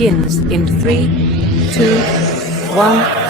begins in 3, 2, 1.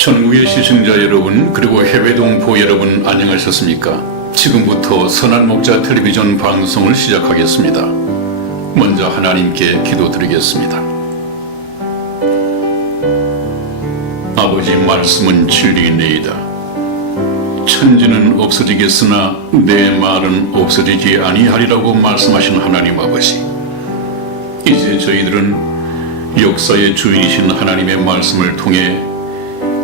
전국의 시청자 여러분, 그리고 해외 동포 여러분, 안녕하셨습니까? 지금부터 선한 목자 텔레비전 방송을 시작하겠습니다. 먼저 하나님께 기도드리겠습니다. 아버지, 말씀은 진리이니이다. 천지는 없어지겠으나 내 말은 없어지지 아니하리라고 말씀하신 하나님 아버지, 이제 저희들은 역사의 주인이신 하나님의 말씀을 통해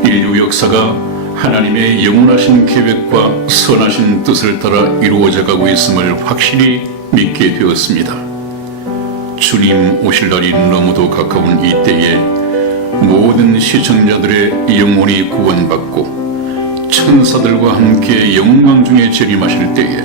인류 역사가 하나님의 영원하신 계획과 선하신 뜻을 따라 이루어져 가고 있음을 확실히 믿게 되었습니다. 주님 오실 날이 너무도 가까운 이때에 모든 시청자들의 영혼이 구원받고 천사들과 함께 영광 중에 재림하실 때에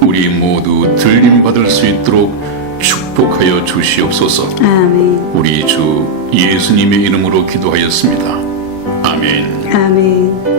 우리 모두 들림받을 수 있도록 축복하여 주시옵소서. 아멘. 우리 주 예수님의 이름으로 기도하였습니다. 아멘. 아멘.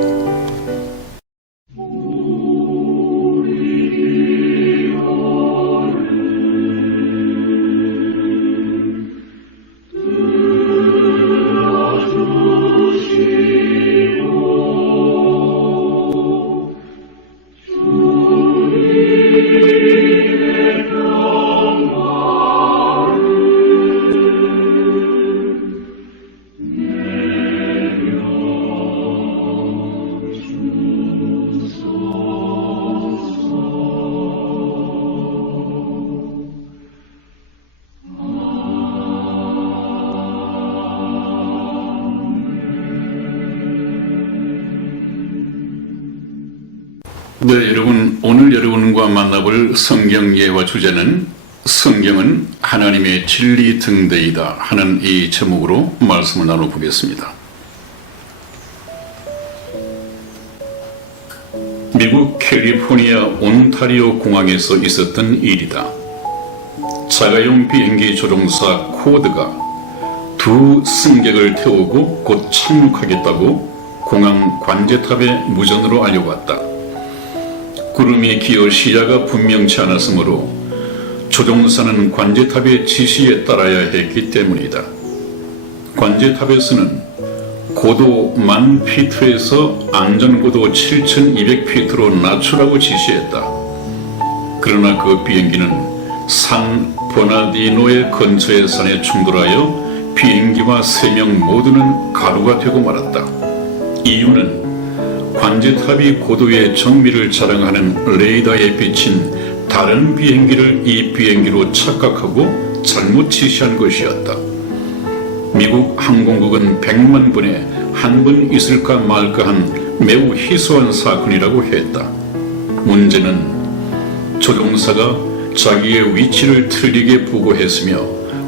네, 여러분, 오늘 여러분과 만나볼 성경 예화 주제는 성경은 하나님의 진리 등대이다 하는 이 제목으로 말씀을 나눠보겠습니다. 미국 캘리포니아 온타리오 공항에서 있었던 일이다. 자가용 비행기 조종사 코드가 두 승객을 태우고 곧 착륙하겠다고 공항 관제탑에 무전으로 알려왔다. 구름이 기어 시야가 분명치 않았으므로 조종사는 관제탑의 지시에 따라야 했기 때문이다. 관제탑에서는 고도 1000피트에서 안전고도 7200피트로 낮추라고 지시했다. 그러나 그 비행기는 산 버나디노의 근처의 산에 충돌하여 비행기와 3명 모두는 가루가 되고 말았다. 이유는 관제탑이 고도의 정밀을 자랑하는 레이더에 비친 다른 비행기를 이 비행기로 착각하고 잘못 지시한 것이었다. 미국 항공국은 100만 분에 한 번 있을까 말까 한 매우 희소한 사건이라고 했다. 문제는 조종사가 자기의 위치를 틀리게 보고했으며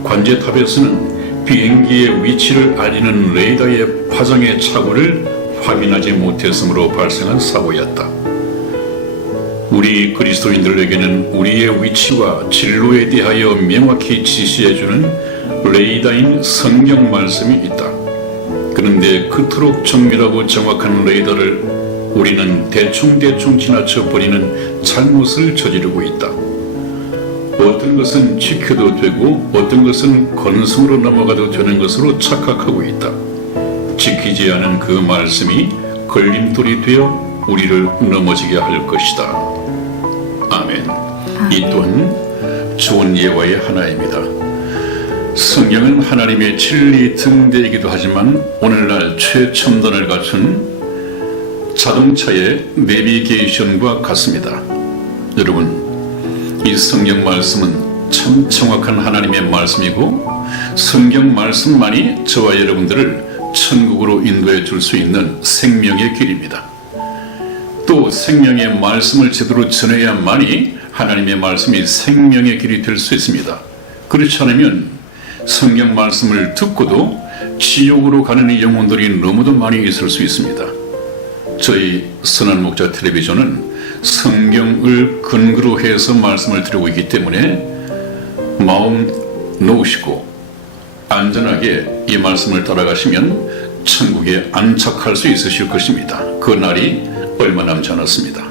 관제탑에서는 비행기의 위치를 알리는 레이더의 파장의 착오를 확인하지 못했으므로 발생한 사고였다. 우리 그리스도인들에게는 우리의 위치와 진로에 대하여 명확히 지시해주는 레이더인 성경 말씀이 있다. 그런데 그토록 정밀하고 정확한 레이더를 우리는 대충 지나쳐 버리는 잘못을 저지르고 있다. 어떤 것은 지켜도 되고 어떤 것은 건성으로 넘어가도 되는 것으로 착각하고 있다. 지키지 않은 그 말씀이 걸림돌이 되어 우리를 넘어지게 할 것이다. 아멘. 이 또한 좋은 예화의 하나입니다. 성경은 하나님의 진리 등대이기도 하지만 오늘날 최첨단을 갖춘 자동차의 내비게이션과 같습니다. 여러분, 이 성경 말씀은 참 정확한 하나님의 말씀이고 성경 말씀만이 저와 여러분들을 천국으로 인도해 줄 수 있는 생명의 길입니다. 또 생명의 말씀을 제대로 전해야만이 하나님의 말씀이 생명의 길이 될 수 있습니다. 그렇지 않으면 성경 말씀을 듣고도 지옥으로 가는 영혼들이 너무도 많이 있을 수 있습니다. 저희 선한 목자 텔레비전은 성경을 근거로 해서 말씀을 드리고 있기 때문에 마음 놓으시고 안전하게 이 말씀을 따라가시면 천국에 안착할 수 있으실 것입니다. 그 날이 얼마 남지 않았습니다.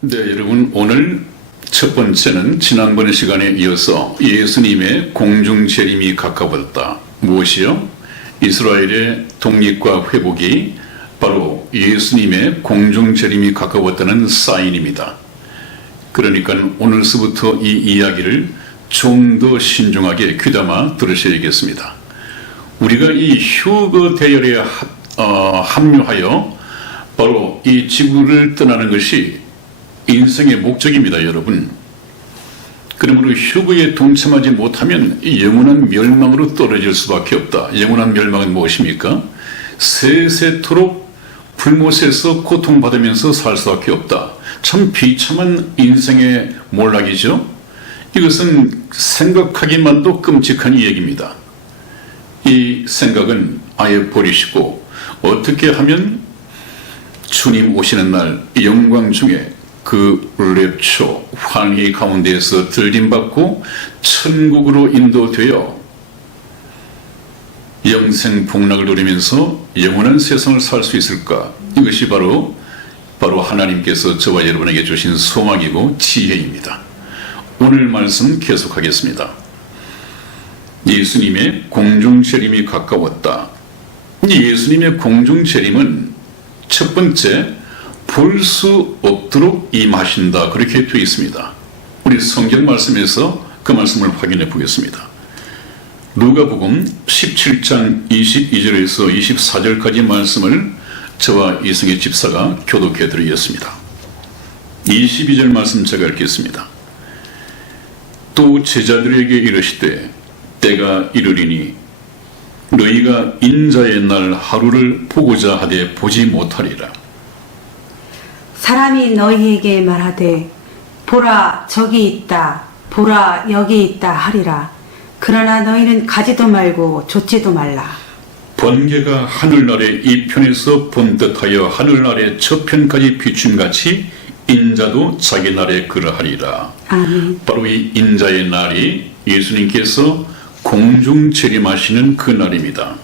네, 여러분, 오늘 첫 번째는 지난번 시간에 이어서 예수님의 공중 재림이 가까웠다. 무엇이요? 이스라엘의 독립과 회복이 바로 예수님의 공중 재림이 가까웠다는 사인입니다. 그러니까 오늘서부터 이 이야기를 좀 더 신중하게 귀담아 들으셔야겠습니다. 우리가 이 휴거 대열에 합류하여 바로 이 지구를 떠나는 것이 인생의 목적입니다, 여러분. 그러므로 휴거에 동참하지 못하면 영원한 멸망으로 떨어질 수밖에 없다. 영원한 멸망은 무엇입니까? 세세토록 불못에서 고통받으면서 살 수밖에 없다. 참 비참한 인생의 몰락이죠. 이것은 생각하기만도 끔찍한 얘기입니다. 이 생각은 아예 버리시고 어떻게 하면 주님 오시는 날 영광 중에 그 랩처 환희 가운데에서 들림받고 천국으로 인도되어 영생 복락을 누리면서 영원한 세상을 살 수 있을까? 이것이 바로 하나님께서 저와 여러분에게 주신 소망이고 지혜입니다. 오늘 말씀 계속하겠습니다. 예수님의 공중 재림이 가까웠다. 예수님의 공중 재림은 첫 번째, 볼 수 없도록 임하신다. 그렇게 되어 있습니다. 우리 성경 말씀에서 그 말씀을 확인해 보겠습니다. 누가복음 17장 22절에서 24절까지 말씀을 저와 이승희 집사가 교독해 드리겠습니다. 22절 말씀 제가 읽겠습니다. 또 제자들에게 이르시되 때가 이르리니 너희가 인자의 날 하루를 보고자 하되 보지 못하리라. 사람이 너희에게 말하되 보라 저기 있다 보라 여기 있다 하리라. 그러나 너희는 가지도 말고 좇지도 말라. 번개가 하늘날의 이편에서 번듯하여 하늘날의 저편까지 비춤같이 인자도 자기 날에 그러하리라. 아멘. 바로 이 인자의 날이 예수님께서 공중 재림하시는 그 날입니다.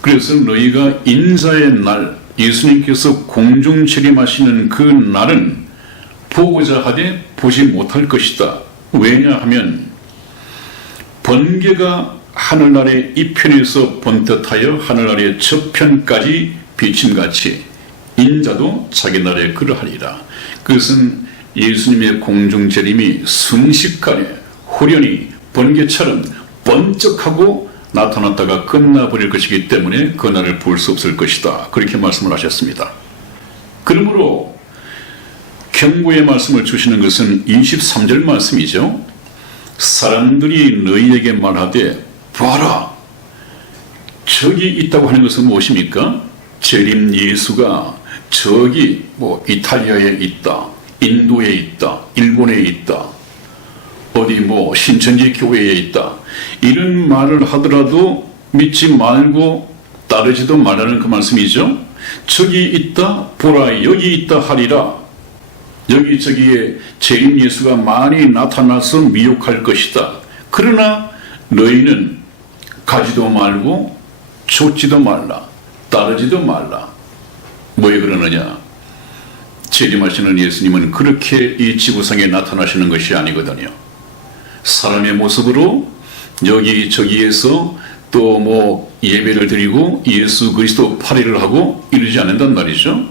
그래서 너희가 인자의 날, 예수님께서 공중 재림하시는 그 날은 보고자 하되 보지 못할 것이다. 왜냐하면 번개가 하늘날의 이편에서 번듯하여 하늘날의 저편까지 비침같이 인자도 자기 날에 그러하리라. 그것은 예수님의 공중 재림이 순식간에 호련히 번개처럼 번쩍하고 나타났다가 끝나버릴 것이기 때문에 그 날을 볼 수 없을 것이다. 그렇게 말씀을 하셨습니다. 그러므로 경고의 말씀을 주시는 것은 23절 말씀이죠. 사람들이 너희에게 말하되 봐라 저기 있다고 하는 것은 무엇입니까? 재림 예수가 저기 이탈리아에 있다, 인도에 있다, 일본에 있다, 어디 신천지 교회에 있다, 이런 말을 하더라도 믿지 말고 따르지도 말라는 그 말씀이죠. 저기 있다 보라 여기 있다 하리라. 여기저기에 재림 예수가 많이 나타나서 미혹할 것이다. 그러나 너희는 가지도 말고 좇지도 말라. 따르지도 말라. 왜 그러느냐? 재림하시는 예수님은 그렇게 이 지구상에 나타나시는 것이 아니거든요. 사람의 모습으로 여기저기에서 또 뭐 예배를 드리고 예수 그리스도 파리를 하고 이러지 않는단 말이죠.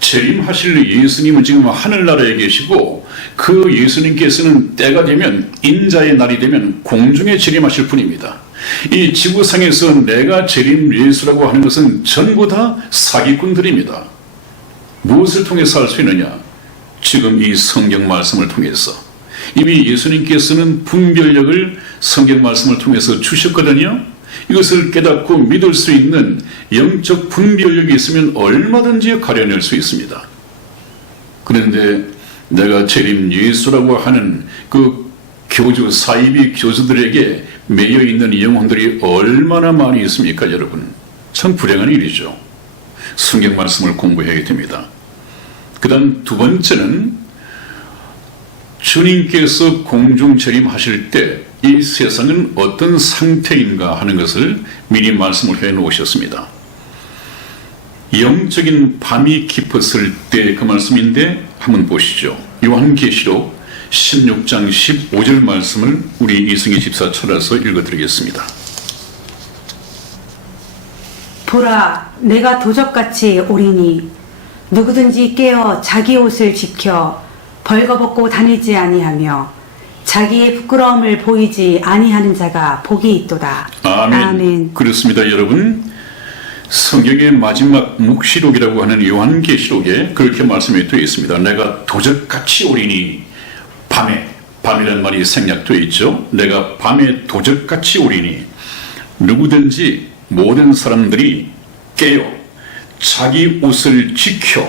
재림하실 예수님은 지금 하늘나라에 계시고 그 예수님께서는 때가 되면 인자의 날이 되면 공중에 재림하실 분입니다. 이 지구상에서 내가 재림 예수라고 하는 것은 전부 다 사기꾼들입니다. 무엇을 통해서 할 수 있느냐? 지금 이 성경 말씀을 통해서 이미 예수님께서는 분별력을 성경 말씀을 통해서 주셨거든요. 이것을 깨닫고 믿을 수 있는 영적 분별력이 있으면 얼마든지 가려낼 수 있습니다. 그런데 내가 재림 예수라고 하는 그 교주, 사이비 교주들에게 매여 있는 영혼들이 얼마나 많이 있습니까, 여러분? 참 불행한 일이죠. 성경 말씀을 공부해야 됩니다. 그 다음 두 번째는 주님께서 공중 재림하실 때 이 세상은 어떤 상태인가 하는 것을 미리 말씀을 해 놓으셨습니다. 영적인 밤이 깊었을 때 그 말씀인데 한번 보시죠. 요한계시록 16장 15절 말씀을 우리 이승희 집사 찾아서 읽어드리겠습니다. 보라, 내가 도적같이 오리니 누구든지 깨어 자기 옷을 지켜 벌거벗고 다니지 아니하며 자기의 부끄러움을 보이지 아니하는 자가 복이 있도다. 아멘. 아멘. 그렇습니다, 여러분. 성경의 마지막 묵시록이라고 하는 요한계시록에 그렇게 말씀이 되어 있습니다. 내가 도적같이 오리니 밤이라는 말이 생략되어 있죠. 내가 밤에 도적같이 오리니 누구든지 모든 사람들이 깨어 자기 옷을 지켜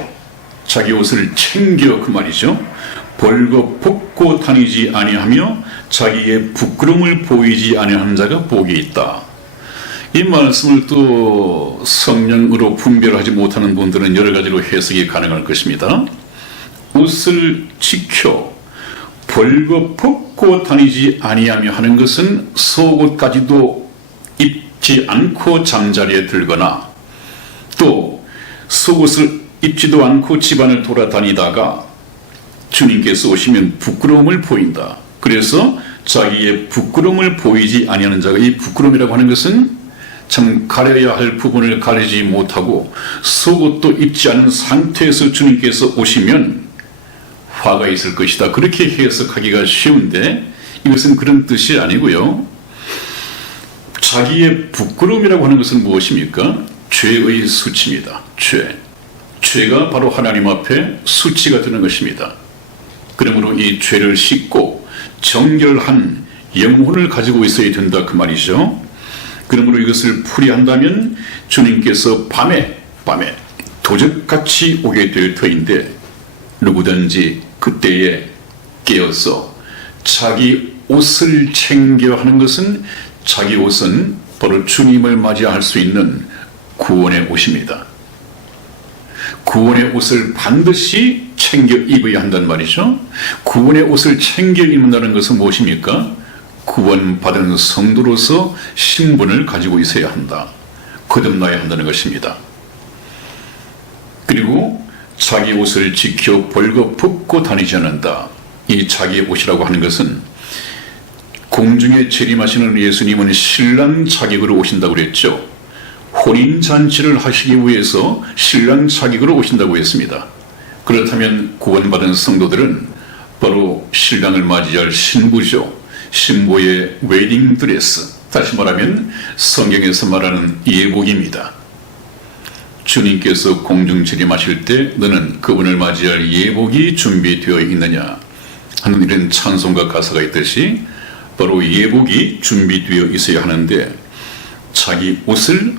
자기 옷을 챙겨 그 말이죠. 벌거벗고 다니지 아니하며 자기의 부끄러움을 보이지 아니하는 자가 복이 있다. 이 말씀을 또 성령으로 분별하지 못하는 분들은 여러 가지로 해석이 가능할 것입니다. 옷을 지켜 벌거벗고 다니지 아니하며 하는 것은 속옷까지도 입지 않고 잠자리에 들거나 또 속옷을 입지도 않고 집안을 돌아다니다가 주님께서 오시면 부끄러움을 보인다. 그래서 자기의 부끄러움을 보이지 아니하는 자가, 이 부끄러움이라고 하는 것은 참 가려야 할 부분을 가리지 못하고 속옷도 입지 않은 상태에서 주님께서 오시면 화가 있을 것이다. 그렇게 해석하기가 쉬운데 이것은 그런 뜻이 아니고요. 자기의 부끄러움이라고 하는 것은 무엇입니까? 죄의 수치입니다. 죄가 바로 하나님 앞에 수치가 되는 것입니다. 그러므로 이 죄를 씻고 정결한 영혼을 가지고 있어야 된다 그 말이죠. 그러므로 이것을 풀이한다면 주님께서 밤에 도적같이 오게 될 터인데 누구든지 그때에 깨어서 자기 옷을 챙겨 하는 것은 자기 옷은 바로 주님을 맞이할 수 있는 구원의 옷입니다. 구원의 옷을 반드시 챙겨 입어야 한단 말이죠. 구원의 옷을 챙겨 입는다는 것은 무엇입니까? 구원받은 성도로서 신분을 가지고 있어야 한다. 거듭나야 한다는 것입니다. 그리고 자기 옷을 지켜 벌거벗고 다니지 않는다. 이 자기 옷이라고 하는 것은 공중에 재림하시는 예수님은 신랑 자격으로 오신다고 그랬죠. 혼인잔치를 하시기 위해서 신랑 자격으로 오신다고 했습니다. 그렇다면 구원받은 성도들은 바로 신랑을 맞이할 신부죠. 신부의 웨딩드레스, 다시 말하면 성경에서 말하는 예복입니다. 주님께서 공중 재림하실 때 너는 그분을 맞이할 예복이 준비되어 있느냐 하는 이런 찬송가 가사가 있듯이 바로 예복이 준비되어 있어야 하는데 자기 옷을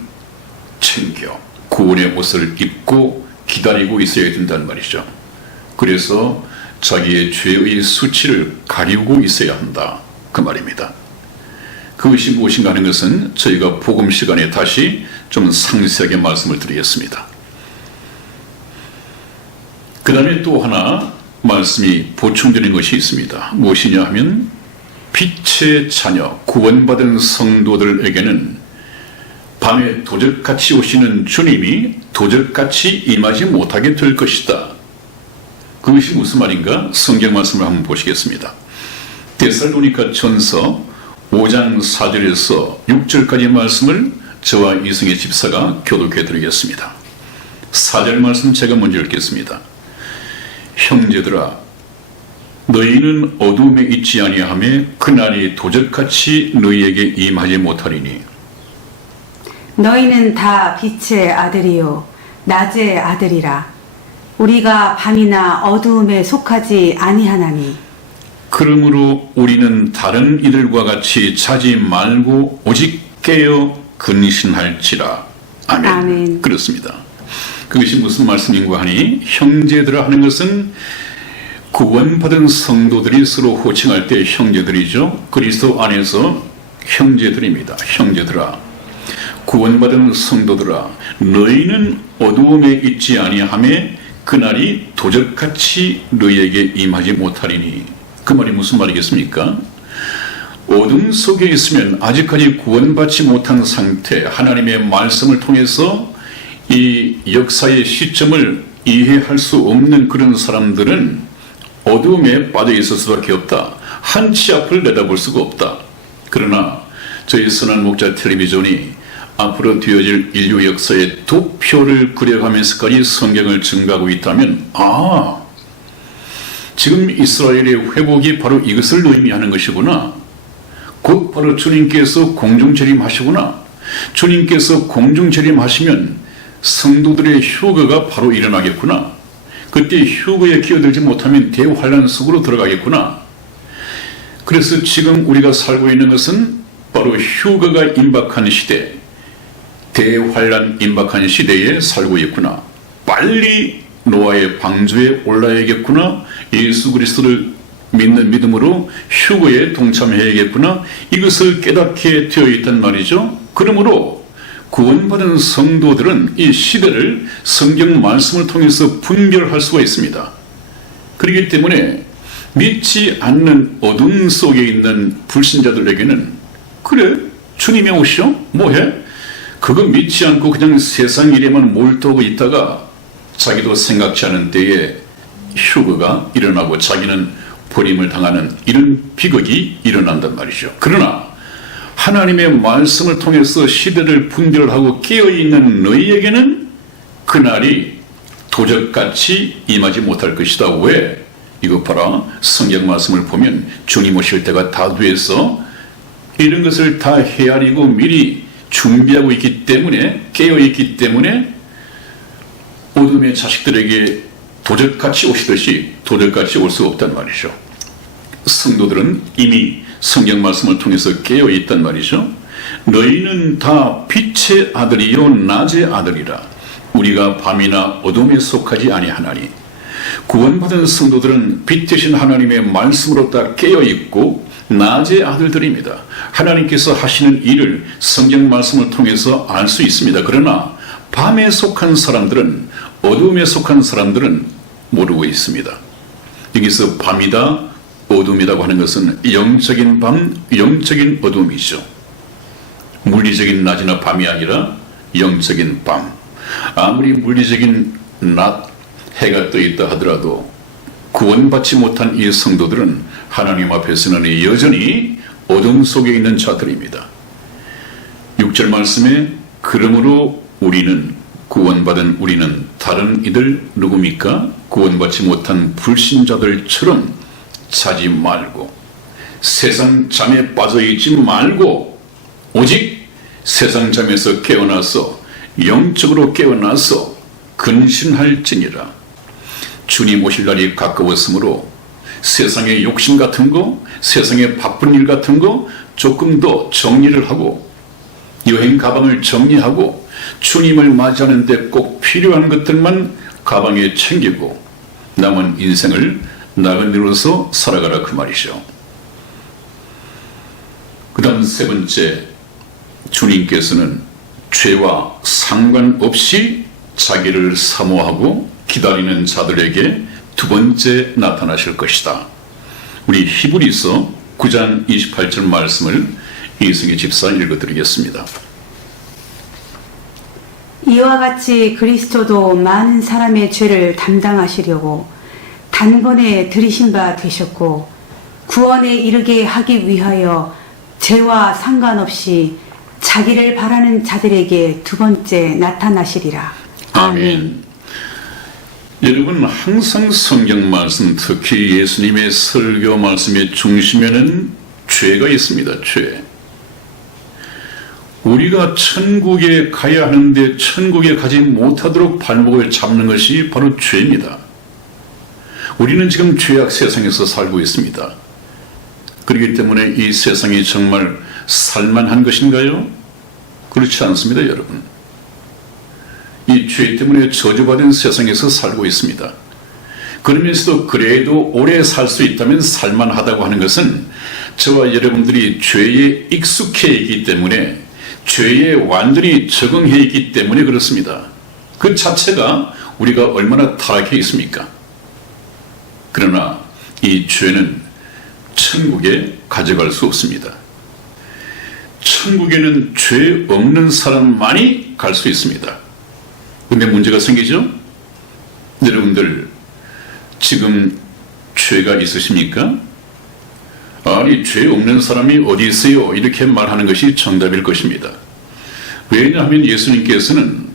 챙겨 구원의 옷을 입고 기다리고 있어야 된다는 말이죠. 그래서 자기의 죄의 수치를 가리고 있어야 한다 그 말입니다. 그것이 무엇인가 하는 것은 저희가 복음 시간에 다시 좀 상세하게 말씀을 드리겠습니다. 그 다음에 또 하나 말씀이 보충되는 것이 있습니다. 무엇이냐 하면 빛의 자녀, 구원받은 성도들에게는 밤에 도적같이 오시는 주님이 도적같이 임하지 못하게 될 것이다. 그것이 무슨 말인가? 성경 말씀을 한번 보시겠습니다. 데살로니가 전서 5장 4절에서 6절까지 말씀을 저와 이승혜 집사가 교독해 드리겠습니다. 4절 말씀 제가 먼저 읽겠습니다. 형제들아, 너희는 어두움에 있지 아니하매 그날이 도적같이 너희에게 임하지 못하리니 너희는 다 빛의 아들이요 낮의 아들이라. 우리가 밤이나 어두움에 속하지 아니하나니. 그러므로 우리는 다른 이들과 같이 자지 말고 오직 깨어 근신할지라. 아멘. 아멘. 그렇습니다. 그것이 무슨 말씀인가 하니 형제들아 하는 것은 구원받은 성도들이 서로 호칭할 때 형제들이죠. 그리스도 안에서 형제들입니다. 형제들아, 구원받은 성도들아, 너희는 어두움에 있지 아니하매 그날이 도적같이 너희에게 임하지 못하리니. 그 말이 무슨 말이겠습니까? 어둠 속에 있으면 아직까지 구원받지 못한 상태, 하나님의 말씀을 통해서 이 역사의 시점을 이해할 수 없는 그런 사람들은 어두움에 빠져 있을 수밖에 없다. 한치 앞을 내다볼 수가 없다. 그러나 저희 선한 목자 텔레비전이 앞으로 되어질 인류 역사의 도표를 그려가면서까지 성경을 증거하고 있다면, 지금 이스라엘의 회복이 바로 이것을 의미하는 것이구나. 곧 바로 주님께서 공중재림하시구나. 주님께서 공중재림하시면 성도들의 휴거가 바로 일어나겠구나. 그때 휴거에 끼어들지 못하면 대환란 속으로 들어가겠구나. 그래서 지금 우리가 살고 있는 것은 바로 휴거가 임박한 시대, 대환란 임박한 시대에 살고 있구나. 빨리 노아의 방주에 올라야겠구나. 예수 그리스도를 믿는 믿음으로 휴거에 동참해야겠구나. 이것을 깨닫게 되어 있단 말이죠. 그러므로 구원받은 성도들은 이 시대를 성경 말씀을 통해서 분별할 수가 있습니다. 그렇기 때문에 믿지 않는 어둠 속에 있는 불신자들에게는, 그래, 주님이 오시오? 뭐해? 그거 믿지 않고 그냥 세상 일에만 몰두하고 있다가 자기도 생각지 않은 때에 휴거가 일어나고 자기는 버림을 당하는 이런 비극이 일어난단 말이죠. 그러나 하나님의 말씀을 통해서 시대를 분별하고 깨어있는 너희에게는 그날이 도적같이 임하지 못할 것이다. 왜? 이것 봐라. 성경 말씀을 보면 주님 오실 때가 다 돼서 이런 것을 다 헤아리고 미리 준비하고 있기 때문에, 깨어있기 때문에 어둠의 자식들에게 도적같이 오시듯이 도적같이 올 수 없단 말이죠. 성도들은 이미 성경 말씀을 통해서 깨어있단 말이죠. 너희는 다 빛의 아들이요 낮의 아들이라. 우리가 밤이나 어둠에 속하지 아니하나니. 구원받은 성도들은 빛 되신 하나님의 말씀으로 다 깨어있고 낮의 아들들입니다. 하나님께서 하시는 일을 성경 말씀을 통해서 알 수 있습니다. 그러나 밤에 속한 사람들은, 어둠에 속한 사람들은 모르고 있습니다. 여기서 밤이다, 어둠이라고 하는 것은 영적인 밤, 영적인 어둠이죠. 물리적인 낮이나 밤이 아니라 영적인 밤. 아무리 물리적인 낮, 해가 떠 있다 하더라도 구원받지 못한 이 성도들은 하나님 앞에서는 여전히 어둠 속에 있는 자들입니다. 6절 말씀에 그러므로 우리는, 구원받은 우리는 다른 이들 누굽니까? 구원받지 못한 불신자들처럼 자지 말고 세상 잠에 빠져있지 말고 오직 세상 잠에서 깨어나서 영적으로 깨어나서 근신할지니라. 주님 오실 날이 가까웠으므로 세상의 욕심 같은 거, 세상의 바쁜 일 같은 거 조금 더 정리를 하고 여행 가방을 정리하고 주님을 맞이하는 데 꼭 필요한 것들만 가방에 챙기고 남은 인생을 나그네로서 살아가라, 그 말이죠. 그 다음 세 번째, 주님께서는 죄와 상관없이 자기를 사모하고 기다리는 자들에게 두 번째 나타나실 것이다. 우리 히브리서 9장 28절 말씀을 이승희 집사 읽어드리겠습니다. 이와 같이 그리스도도 많은 사람의 죄를 담당하시려고 단번에 들이신 바 되셨고 구원에 이르게 하기 위하여 죄와 상관없이 자기를 바라는 자들에게 두 번째 나타나시리라. 아멘. 여러분, 항상 성경 말씀, 특히 예수님의 설교 말씀의 중심에는 죄가 있습니다. 죄. 우리가 천국에 가야 하는데 천국에 가지 못하도록 발목을 잡는 것이 바로 죄입니다. 우리는 지금 죄악 세상에서 살고 있습니다. 그렇기 때문에 이 세상이 정말 살만한 것인가요? 그렇지 않습니다, 여러분. 이 죄 때문에 저주받은 세상에서 살고 있습니다. 그러면서도 그래도 오래 살 수 있다면 살만하다고 하는 것은 저와 여러분들이 죄에 익숙해 있기 때문에, 죄에 완전히 적응해 있기 때문에 그렇습니다. 그 자체가 우리가 얼마나 타락해 있습니까? 그러나 이 죄는 천국에 가져갈 수 없습니다. 천국에는 죄 없는 사람만이 갈 수 있습니다. 근데 문제가 생기죠? 여러분들 지금 죄가 있으십니까? 아니, 죄 없는 사람이 어디 있어요? 이렇게 말하는 것이 정답일 것입니다. 왜냐하면 예수님께서는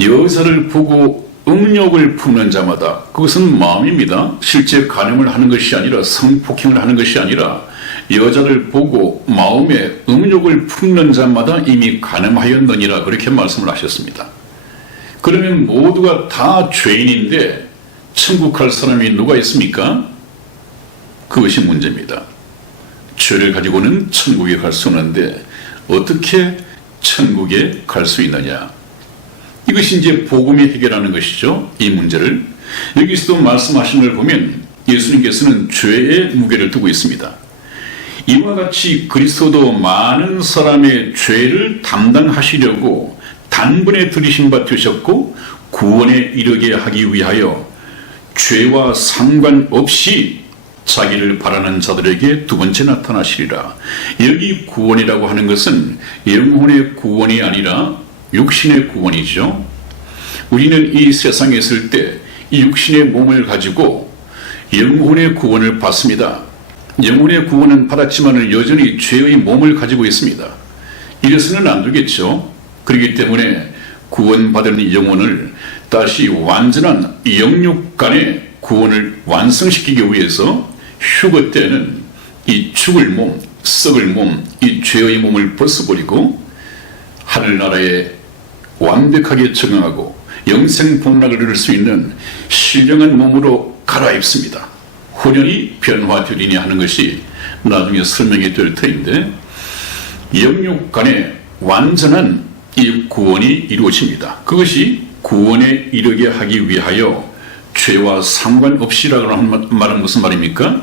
여자를 보고 음욕을 품는 자마다, 그것은 마음입니다. 실제 간음을 하는 것이 아니라, 성폭행을 하는 것이 아니라, 여자를 보고 마음에 음욕을 품는 자마다 이미 간음하였느니라, 그렇게 말씀을 하셨습니다. 그러면 모두가 다 죄인인데 천국 갈 사람이 누가 있습니까? 그것이 문제입니다. 죄를 가지고는 천국에 갈 수 없는데 어떻게 천국에 갈 수 있느냐? 이것이 이제 복음이 해결하는 것이죠. 이 문제를. 여기서도 말씀하신 걸 보면 예수님께서는 죄의 무게를 두고 있습니다. 이와 같이 그리스도도 많은 사람의 죄를 담당하시려고 단번에 들이신 바 되셨고 구원에 이르게 하기 위하여 죄와 상관없이 자기를 바라는 자들에게 두 번째 나타나시리라. 여기 구원이라고 하는 것은 영혼의 구원이 아니라 육신의 구원이죠. 우리는 이 세상에 있을 때 이 육신의 몸을 가지고 영혼의 구원을 받습니다. 영혼의 구원은 받았지만 여전히 죄의 몸을 가지고 있습니다. 이래서는 안 되겠죠. 그렇기 때문에 구원받은 영혼을 다시 완전한 영육간의 구원을 완성시키기 위해서 휴거 때는 이 죽을 몸, 썩을 몸, 이 죄의 몸을 벗어버리고 하늘나라에 완벽하게 적응하고 영생복락을 이룰 수 있는 신령한 몸으로 갈아입습니다. 혼연히 변화되리니 하는 것이 나중에 설명이 될 터인데, 영육간의 완전한 이 구원이 이루어집니다. 그것이 구원에 이르게 하기 위하여 죄와 상관없이라고 하는 말은 무슨 말입니까?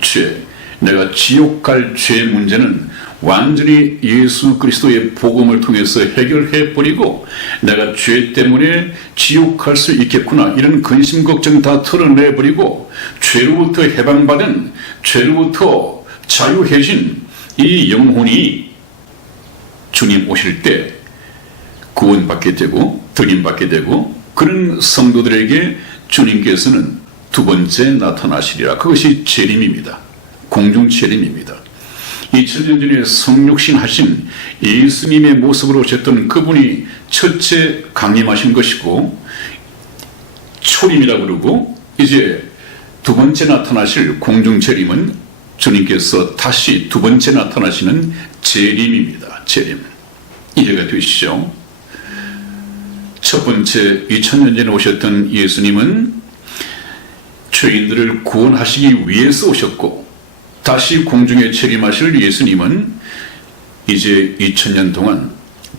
죄, 내가 지옥 갈 죄 문제는 완전히 예수 그리스도의 복음을 통해서 해결해 버리고 내가 죄 때문에 지옥 갈 수 있겠구나, 이런 근심 걱정 다 털어내 버리고 죄로부터 해방받은, 죄로부터 자유해진 이 영혼이 주님 오실 때 구원받게 되고 드림받게 되고, 그런 성도들에게 주님께서는 두 번째 나타나시리라. 그것이 재림입니다. 공중 재림입니다. 2000년 전에 성육신 하신 예수님의 모습으로 오셨던 그분이 첫째 강림하신 것이고 초림이라고 그러고, 이제 두 번째 나타나실 공중 재림은 주님께서 다시 두 번째 나타나시는 재림입니다. 재림. 이해가 되시죠? 첫 번째 2000년 전에 오셨던 예수님은 죄인들을 구원하시기 위해서 오셨고, 다시 공중에 재림하실 예수님은 이제 2000년 동안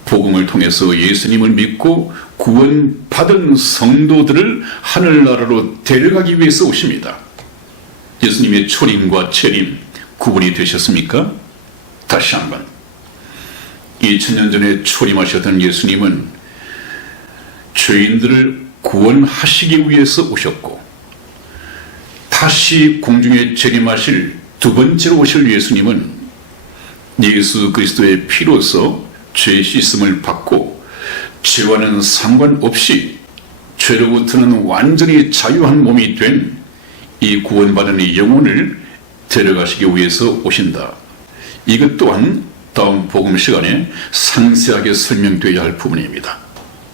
복음을 통해서 예수님을 믿고 구원받은 성도들을 하늘나라로 데려가기 위해서 오십니다. 예수님의 초림과 재림 구분이 되셨습니까? 다시 한번, 2000년 전에 초림하셨던 예수님은 죄인들을 구원하시기 위해서 오셨고 다시 공중에 재림하실 두 번째로 오실 예수님은 예수 그리스도의 피로서 죄 씻음을 받고 죄와는 상관없이 죄로부터는 완전히 자유한 몸이 된 이 구원받은 영혼을 데려가시기 위해서 오신다. 이것 또한 다음 복음 시간에 상세하게 설명되어야 할 부분입니다.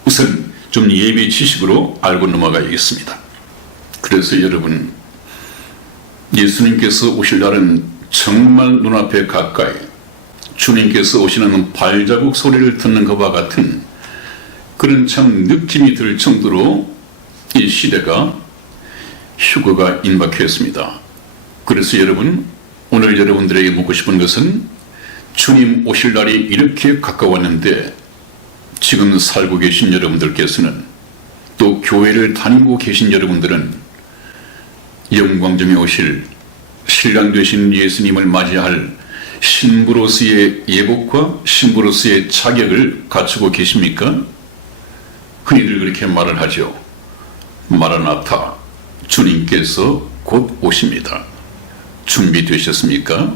우선 좀 예비 지식으로 알고 넘어가야겠습니다. 그래서 여러분, 예수님께서 오실 날은 정말 눈앞에 가까이 주님께서 오시는 발자국 소리를 듣는 것과 같은 그런 참 느낌이 들 정도로 이 시대가 휴거가 임박했습니다. 그래서 여러분, 오늘 여러분들에게 묻고 싶은 것은 주님 오실 날이 이렇게 가까웠는데 지금 살고 계신 여러분들께서는 또 교회를 다니고 계신 여러분들은 영광중에 오실 신랑 되신 예수님을 맞이할 신부로서의 예복과 신부로서의 자격을 갖추고 계십니까? 흔히들 그렇게 말을 하죠. 마라나타, 주님께서 곧 오십니다. 준비되셨습니까?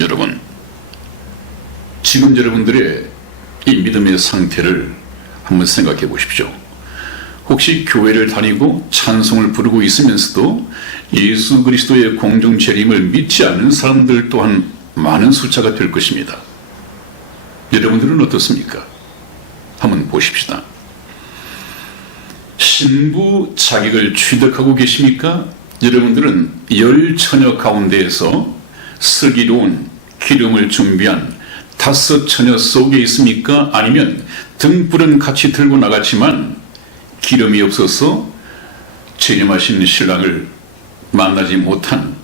여러분, 지금 여러분들의 이 믿음의 상태를 한번 생각해 보십시오. 혹시 교회를 다니고 찬송을 부르고 있으면서도 예수 그리스도의 공중 재림을 믿지 않는 사람들 또한 많은 숫자가 될 것입니다. 여러분들은 어떻습니까? 한번 보십시다. 신부 자격을 취득하고 계십니까? 여러분들은 열 처녀 가운데에서 슬기로운 기름을 준비한 5 처녀 속에 있습니까? 아니면 등불은 같이 들고 나갔지만 기름이 없어서 재림하신 신랑을 만나지 못한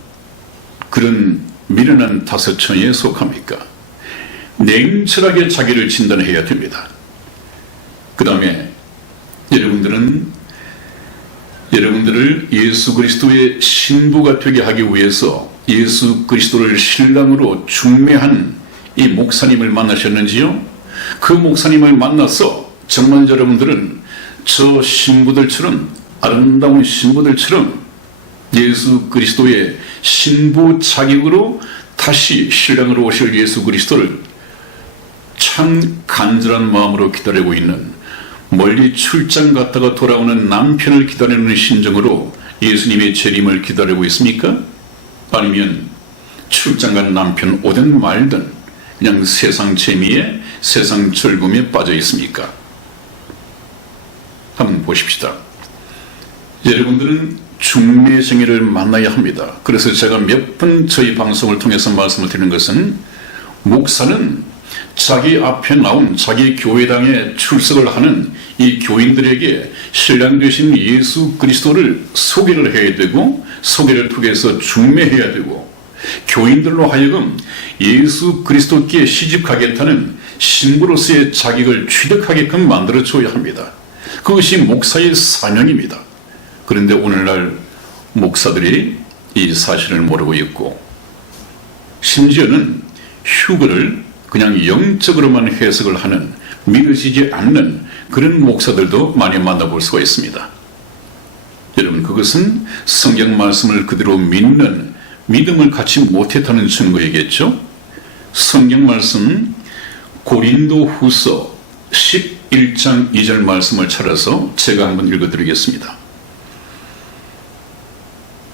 그런 미련한 5 처녀에 속합니까? 냉철하게 자기를 진단해야 됩니다. 그 다음에 여러분들을 예수 그리스도의 신부가 되게 하기 위해서 예수 그리스도를 신랑으로 중매한 이 목사님을 만나셨는지요? 그 목사님을 만나서 정말 여러분들은 저 신부들처럼, 아름다운 신부들처럼 예수 그리스도의 신부 자격으로 다시 신랑으로 오실 예수 그리스도를 참 간절한 마음으로 기다리고 있는, 멀리 출장 갔다가 돌아오는 남편을 기다리는 심정으로 예수님의 재림을 기다리고 있습니까? 아니면 출장 간 남편 오든 말든 그냥 세상 재미에, 세상 즐거움에 빠져 있습니까? 한번 보십시다. 여러분들은 중매생애를 만나야 합니다. 그래서 제가 몇 번 저희 방송을 통해서 말씀을 드리는 것은, 목사는 자기 앞에 나온 자기 교회당에 출석을 하는 이 교인들에게 신랑 되신 예수 그리스도를 소개를 해야 되고, 소개를 통해서 중매해야 되고, 교인들로 하여금 예수 그리스도께 시집가겠다는 신부로서의 자격을 취득하게끔 만들어줘야 합니다. 그것이 목사의 사명입니다. 그런데 오늘날 목사들이 이 사실을 모르고 있고, 심지어는 휴거를 그냥 영적으로만 해석을 하는, 믿어지지 않는 그런 목사들도 많이 만나볼 수가 있습니다. 여러분, 그것은 성경 말씀을 그대로 믿는 믿음을 갖지 못했다는 증거이겠죠? 성경 말씀 고린도 후서 11장 2절 말씀을 찾아서 제가 한번 읽어드리겠습니다.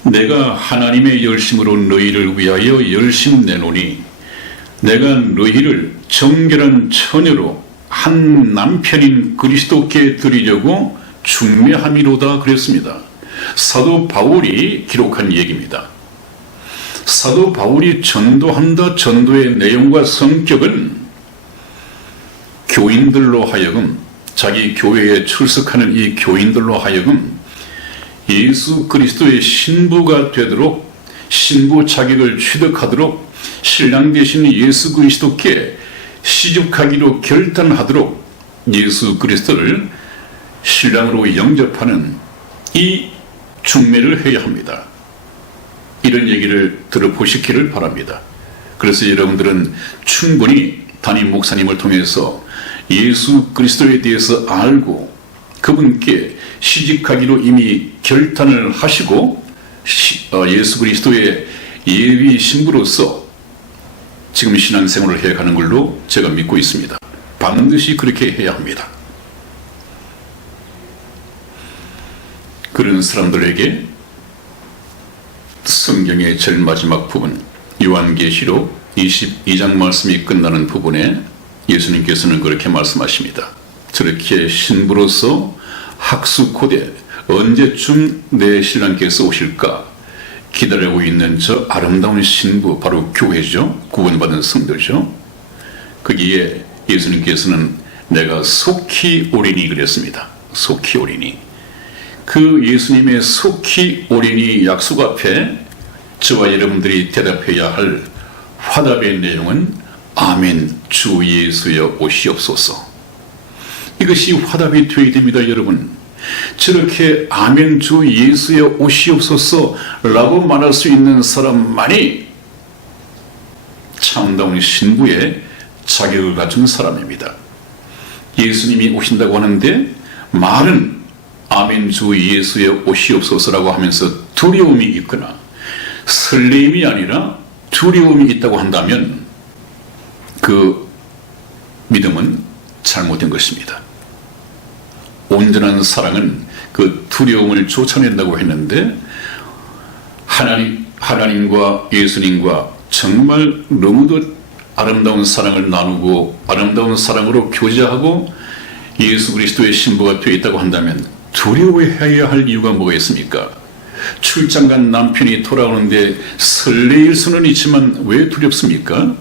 내가 하나님의 열심으로 너희를 위하여 열심 내노니 내가 너희를 정결한 처녀로 한 남편인 그리스도께 드리려고 중매함이로다 그랬습니다. 사도 바울이 기록한 얘기입니다. 사도 바울이 전도한다, 전도의 내용과 성격은 교인들로 하여금, 자기 교회에 출석하는 이 교인들로 하여금 예수 그리스도의 신부가 되도록, 신부 자격을 취득하도록, 신랑 되신 예수 그리스도께 시집가기로 결단하도록 예수 그리스도를 신랑으로 영접하는 이 중매를 해야 합니다. 이런 얘기를 들어보시기를 바랍니다. 그래서 여러분들은 충분히 담임 목사님을 통해서 예수 그리스도에 대해서 알고 그분께 시집가기로 이미 결단을 하시고 예수 그리스도의 예비 신부로서 지금 신앙생활을 해가는 걸로 제가 믿고 있습니다. 반드시 그렇게 해야 합니다. 그런 사람들에게 성경의 제일 마지막 부분 요한계시록 22장 말씀이 끝나는 부분에 예수님께서는 그렇게 말씀하십니다. 저렇게 신부로서 학수고대 언제쯤 내 신랑께서 오실까 기다리고 있는 저 아름다운 신부, 바로 교회죠. 구원받은 성도죠. 거기에 예수님께서는 내가 속히 오리니 그랬습니다. 속히 오리니. 그 예수님의 속히 오리니 약속 앞에 저와 여러분들이 대답해야 할 화답의 내용은 아멘 주 예수여 오시옵소서. 이것이 화답이 되어야 됩니다. 여러분, 저렇게 아멘 주 예수여 오시옵소서 라고 말할 수 있는 사람만이 참다운 신부의 자격을 갖춘 사람입니다. 예수님이 오신다고 하는데 말은 아멘 주 예수여 오시옵소서라고 하면서 두려움이 있거나 설레임이 아니라 두려움이 있다고 한다면 그 믿음은 잘못된 것입니다. 온전한 사랑은 그 두려움을 쫓아낸다고 했는데 하나님과 예수님과 정말 너무도 아름다운 사랑을 나누고 아름다운 사랑으로 교제하고 예수 그리스도의 신부가 되어 있다고 한다면 두려워해야 할 이유가 뭐가 있습니까? 출장 간 남편이 돌아오는데 설레일 수는 있지만 왜 두렵습니까?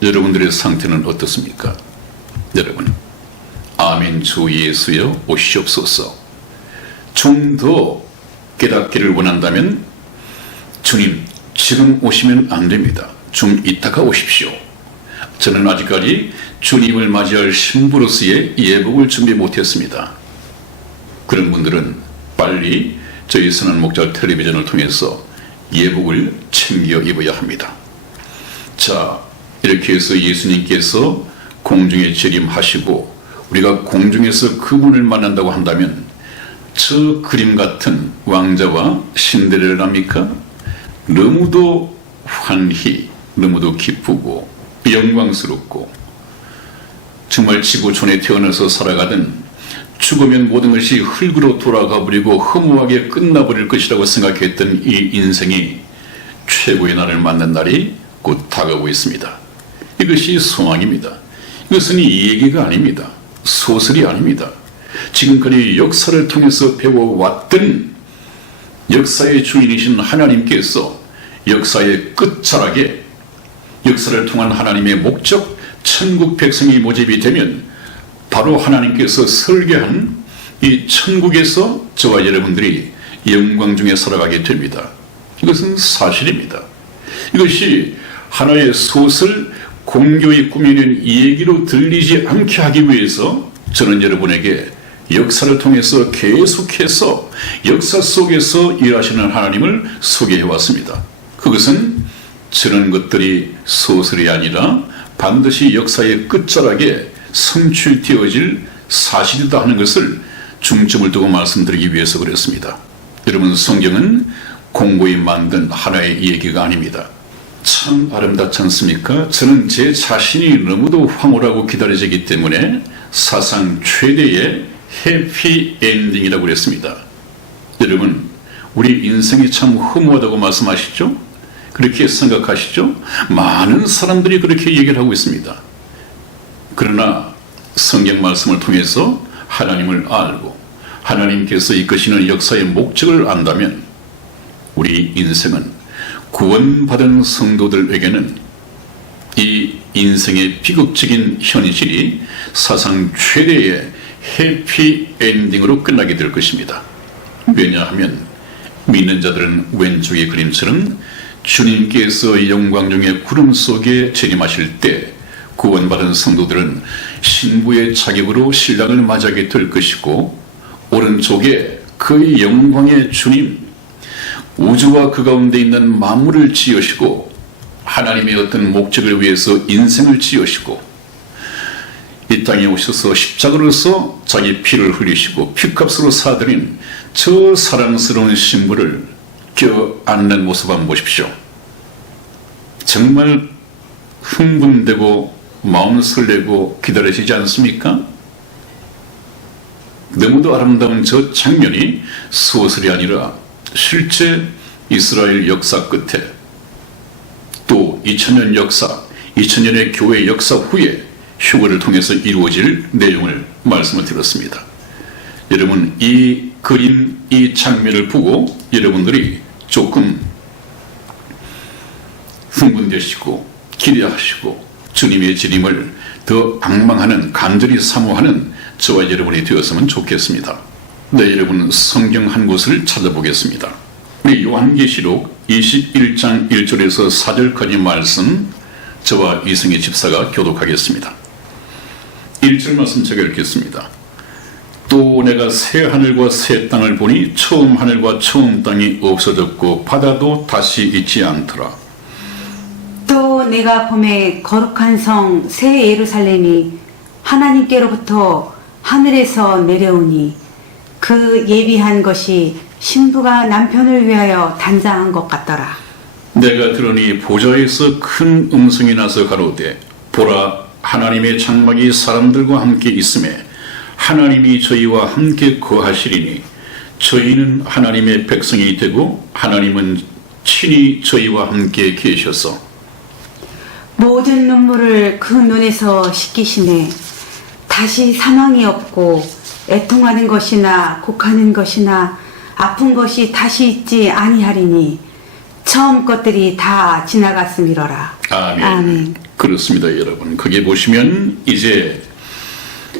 여러분들의 상태는 어떻습니까? 여러분, 아멘 주 예수여 오시옵소서. 좀 더 깨닫기를 원한다면 주님 지금 오시면 안 됩니다. 좀 이따가 오십시오. 저는 아직까지 주님을 맞이할 신부로서의 예복을 준비 못했습니다. 그런 분들은 빨리 저희 선한 목자 텔레비전을 통해서 예복을 챙겨 입어야 합니다. 자, 이렇게 해서 예수님께서 공중에 재림하시고 우리가 공중에서 그분을 만난다고 한다면 저 그림 같은 왕자와 신데렐라입니까? 너무도 환희, 너무도 기쁘고 영광스럽고 정말 지구촌에 태어나서 살아가던 죽으면 모든 것이 흙으로 돌아가 버리고 허무하게 끝나버릴 것이라고 생각했던 이 인생이 최고의 날을 맞는 날이 곧 다가오고 있습니다. 이것이 소망입니다. 이것은 이 얘기가 아닙니다. 소설이 아닙니다. 지금까지 역사를 통해서 배워왔던 역사의 주인이신 하나님께서 역사의 끝자락에 역사를 통한 하나님의 목적, 천국 백성이 모집이 되면 바로 하나님께서 설계한 이 천국에서 저와 여러분들이 영광 중에 살아가게 됩니다. 이것은 사실입니다. 이것이 하나의 소설, 공교에 꾸며낸 얘기로 들리지 않게 하기 위해서 저는 여러분에게 역사를 통해서 계속해서 역사 속에서 일하시는 하나님을 소개해왔습니다. 그것은 저런 것들이 소설이 아니라 반드시 역사의 끝자락에 성취되어질 사실이다 하는 것을 중점을 두고 말씀드리기 위해서 그랬습니다. 여러분, 성경은 공고히 만든 하나의 얘기가 아닙니다. 참 아름답지 않습니까? 저는 제 자신이 너무도 황홀하고 기다려지기 때문에 사상 최대의 해피 엔딩이라고 그랬습니다. 여러분, 우리 인생이 참 허무하다고 말씀하시죠? 그렇게 생각하시죠? 많은 사람들이 그렇게 얘기를 하고 있습니다. 그러나 성경 말씀을 통해서 하나님을 알고 하나님께서 이끄시는 역사의 목적을 안다면 우리 인생은 구원받은 성도들에게는 이 인생의 비극적인 현실이 사상 최대의 해피엔딩으로 끝나게 될 것입니다. 왜냐하면 믿는 자들은 왼쪽의 그림처럼 주님께서 영광 중의 구름 속에 재림하실 때 구원받은 성도들은 신부의 자격으로 신랑을 맞이하게 될 것이고 오른쪽에 그 영광의 주님, 우주와 그 가운데 있는 만물을 지으시고 하나님의 어떤 목적을 위해서 인생을 지으시고 이 땅에 오셔서 십자가로서 자기 피를 흘리시고 피값으로 사들인 저 사랑스러운 신부를 껴안는 모습 한번 보십시오. 정말 흥분되고 마음 설레고 기다리시지 않습니까? 너무도 아름다운 저 장면이 소설이 아니라 실제 이스라엘 역사 끝에 또 2000년 역사, 2000년의 교회 역사 후에 휴거를 통해서 이루어질 내용을 말씀을 드렸습니다. 여러분, 이 그림, 이 장면을 보고 여러분들이 조금 흥분되시고 기대하시고 주님의 재림을 더 방망하는, 간절히 사모하는 저와 여러분이 되었으면 좋겠습니다. 네, 여러분, 성경 한 곳을 찾아보겠습니다. 우리 요한계시록 21장 1절에서 4절까지 말씀 저와 이승희 집사가 교독하겠습니다. 1절 말씀 제가 읽겠습니다. 또 내가 새 하늘과 새 땅을 보니 처음 하늘과 처음 땅이 없어졌고 바다도 다시 있지 않더라. 또 내가 봄에 거룩한 성 새 예루살렘이 하나님께로부터 하늘에서 내려오니 그 예비한 것이 신부가 남편을 위하여 단장한 것 같더라. 내가 들으니 보좌에서 큰 음성이 나서 가로되 보라, 하나님의 장막이 사람들과 함께 있음에 하나님이 저희와 함께 거하시리니 저희는 하나님의 백성이 되고 하나님은 친히 저희와 함께 계셔서 모든 눈물을 그 눈에서 씻기시네. 다시 사망이 없고 애통하는 것이나 곡하는 것이나 아픈 것이 다시 있지 아니하리니 처음 것들이 다 지나갔음이로라. 아멘. 아멘. 그렇습니다, 여러분. 거기에 보시면 이제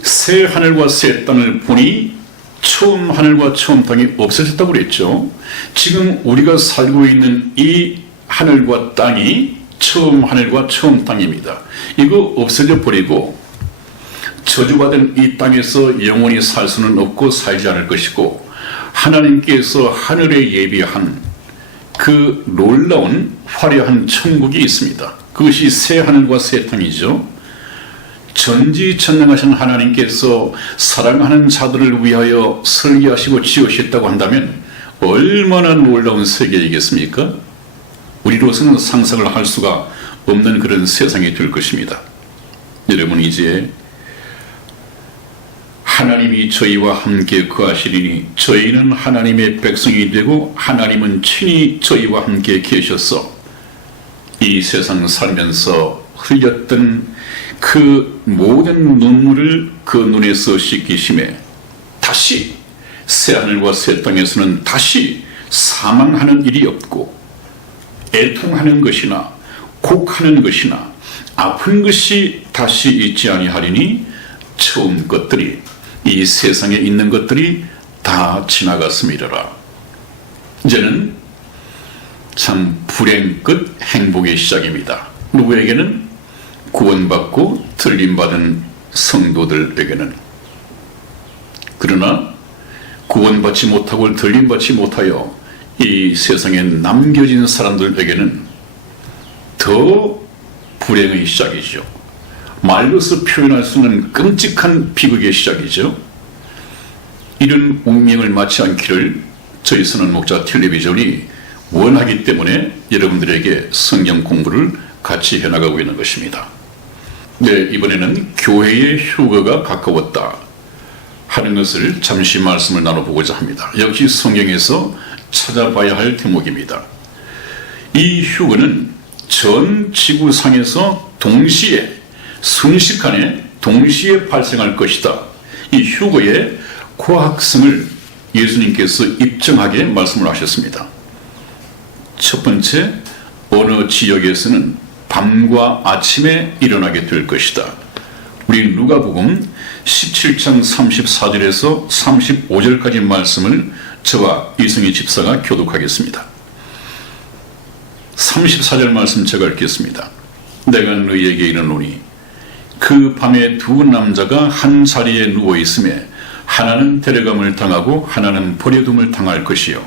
새 하늘과 새 땅을 보니 처음 하늘과 처음 땅이 없어졌다고 그랬죠. 지금 우리가 살고 있는 이 하늘과 땅이 처음 하늘과 처음 땅입니다. 이거 없어져 버리고 저주받은 이 땅에서 영원히 살 수는 없고 살지 않을 것이고 하나님께서 하늘에 예비한 그 놀라운 화려한 천국이 있습니다. 그것이 새 하늘과 새 땅이죠. 전지전능하신 하나님께서 사랑하는 자들을 위하여 설계하시고 지으셨다고 한다면 얼마나 놀라운 세계이겠습니까? 우리로서는 상상을 할 수가 없는 그런 세상이 될 것입니다. 여러분, 이제 하나님이 저희와 함께 거하시리니 저희는 하나님의 백성이 되고 하나님은 친히 저희와 함께 계셔서 이 세상 살면서 흘렸던 그 모든 눈물을 그 눈에서 씻기심에 다시 새하늘과 새 땅에서는 다시 사망하는 일이 없고 애통하는 것이나 곡하는 것이나 아픈 것이 다시 있지 아니하리니 처음 것들이 이 세상에 있는 것들이 다 지나갔음이라. 이제는 참 불행 끝 행복의 시작입니다. 누구에게는? 구원받고 틀림받은 성도들에게는. 그러나 구원받지 못하고 틀림받지 못하여 이 세상에 남겨진 사람들에게는 더 불행의 시작이죠. 말로서 표현할 수 없는 끔찍한 비극의 시작이죠. 이런 운명을 맞지 않기를 저희 선한 목자 텔레비전이 원하기 때문에 여러분들에게 성경 공부를 같이 해나가고 있는 것입니다. 네, 이번에는 교회의 휴거가 가까웠다 하는 것을 잠시 말씀을 나눠보고자 합니다. 역시 성경에서 찾아봐야 할 대목입니다. 이 휴거는 전 지구상에서 동시에 순식간에 동시에 발생할 것이다. 이 휴거의 과학성을 예수님께서 입증하게 말씀을 하셨습니다. 첫 번째, 어느 지역에서는 밤과 아침에 일어나게 될 것이다. 우리 누가복음 17장 34절에서 35절까지 말씀을 저와 이승희 집사가 교독하겠습니다. 34절 말씀 제가 읽겠습니다. 내가 너희에게 이르노니 그 밤에 두 남자가 한 자리에 누워 있음에 하나는 데려감을 당하고 하나는 버려둠을 당할 것이요.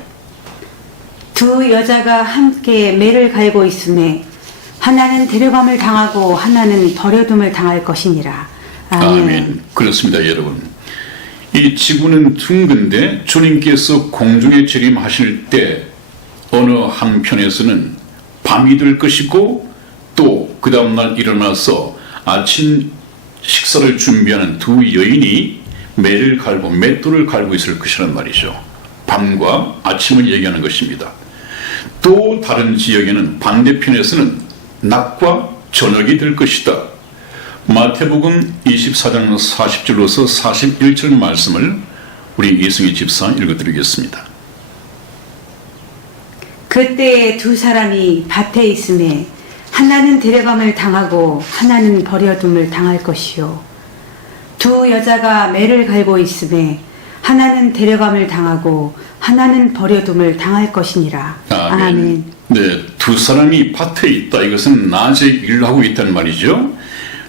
두 여자가 함께 매를 갈고 있음에 하나는 데려감을 당하고 하나는 버려둠을 당할 것이니라. 아멘. 그렇습니다, 여러분. 이 지구는 둥근데 주님께서 공중에 재림하실 때 어느 한편에서는 밤이 될 것이고 또 그 다음날 일어나서 아침 식사를 준비하는 두 여인이 맷돌을 갈고 있을 것이란 말이죠. 밤과 아침을 얘기하는 것입니다. 또 다른 지역에는 반대편에서는 낮과 저녁이 될 것이다. 마태복음 24장 40절로서 41절 말씀을 우리 이승희 집사 읽어드리겠습니다. 그때에 두 사람이 밭에 있음에 하나는 데려감을 당하고 하나는 버려둠을 당할 것이요 두 여자가 매를 갈고 있음에 하나는 데려감을 당하고 하나는 버려둠을 당할 것이니라. 아멘. 네, 두 사람이 밭에 있다. 이것은 낮에 일을 하고 있단 말이죠.